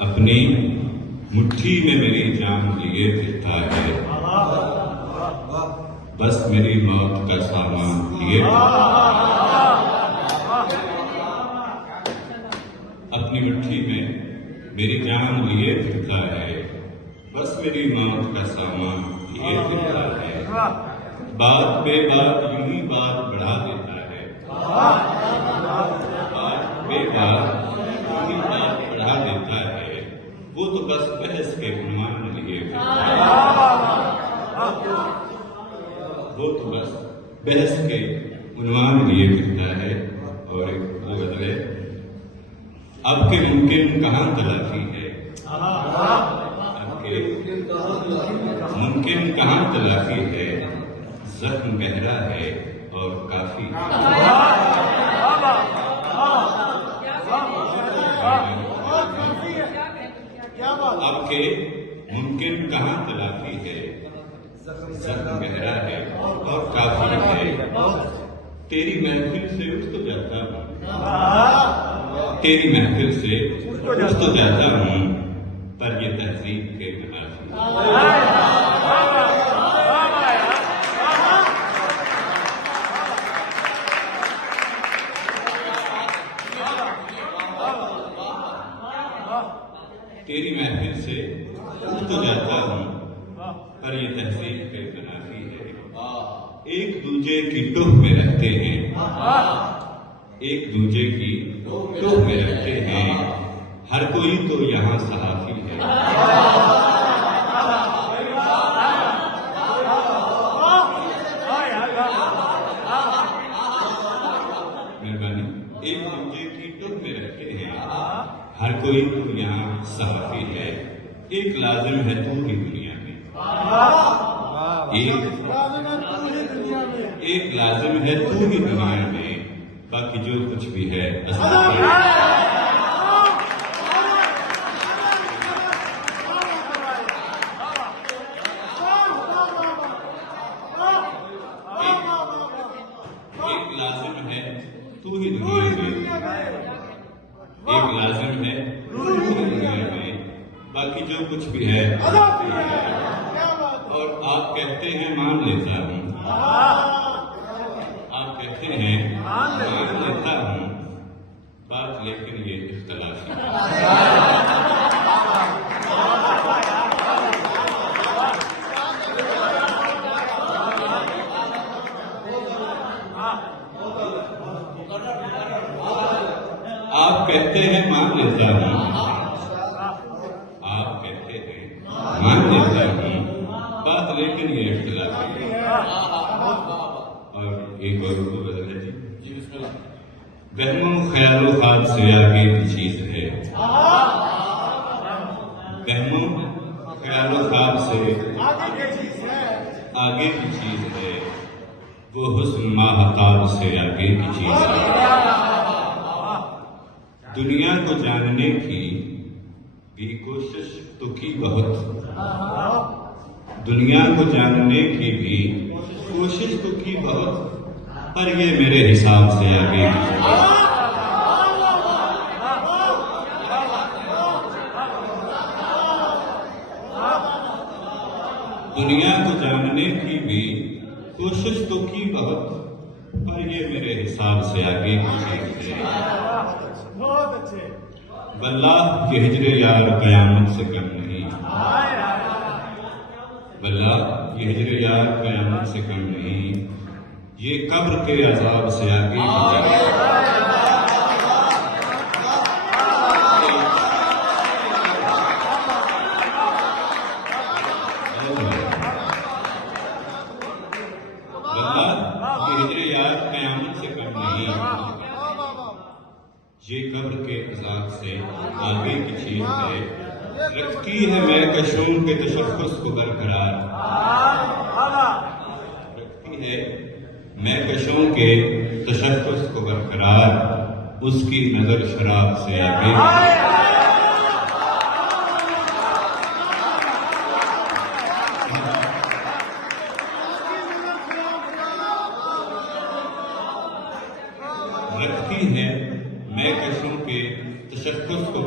अपनी मुट्ठी में मेरी जान लिए फिरता है, बस मेरी मौत का सामान लिए अपनी मुट्ठी में मेरी जान लिए फिरता है, बस मेरी मौत का सामान लिए फिरता है। बात बे बात यूं ही बात बढ़ा देता है, बात बे बात यूं ही बात बढ़ा देता है, वो तो बस बहस के उन्वान लिए फिरता है, वो तो बस बहस के उन्वान लिए फिरता है। और एक वो बदले अब के मुमकिन कहाँ तलाफी है, अब के मुमकिन कहाँ तलाफी है, जख्म गहरा है और काफी आपके मुमकिन कहाँ तलाफी है, जख्म गहरा है और काफी है। तेरी महफिल से उठ तो जाता हूँ, तेरी महफिल से उठ तो जाता हूँ, पर ये तहजीब के मुनाफी तेरी महफिल से उठ तो जाता हूँ, पर ये तहजीब के मुनाफी है। एक दूजे की टोह में रहते हैं, एक दूजे की टोह में रहते हैं, हर कोई तो यहाँ सहाफी है। मेहरबानी। एक दूजे की टोह में रहते हैं, हर कोई तो यहाँ सहाफी है। एक लाजिम है तू ही दुनिया में, एक लाजिम है तू ही दुनिया में, बाकी जो कुछ भी है असली है। एक लाजिम है तू ही दुनिया में, एक लाजिम है तू ही दुनिया में, बाकी जो कुछ भी है असली है। और आप कहते हैं मान लेता हूँ, आप कहते हैं मान लेता हूँ, बात लेकिन ये इख्तलाफी है। आप कहते हैं मान लेता हूँ, आप कहते हैं मान लेता हूँ, बात लेकिन ये इख्तलाफी है। और एक और उर्दू बदल है जी, वहमो ख्यालो ख्वाब से आगे की चीज है, वहमो ख्यालो ख्वाब से आगे की चीज है, वो हुस्न माहताब से आगे की चीज है। दुनिया को जानने की भी कोशिश तो की बहुत, दुनिया को जानने की भी कोशिश तो की बहुत, पर ये मेरे हिसाब से आगे की चीज है। दुनिया को जानने की भी कोशिश तो की बहुत, पर ये मेरे हिसाब से आगे की चीज है। बहुत अच्छे। वल्लाह के हिजरे यार कयामत से कम नहीं, वल्लाह के हिजरे यार कयामत से कम नहीं, ये कब्र के अजाब से आगे की चीज है। कयामत से कम नहीं, ये कब्र के अज़ाब से आगे की चीज है। रखती है महकशों के तशख्खुस को बरकरार, रखती है महकशों के तशख्खुस को बरकरार, उसकी नजर शराब से आगे की चीज है। रखती है महकशों के तशख्खुस को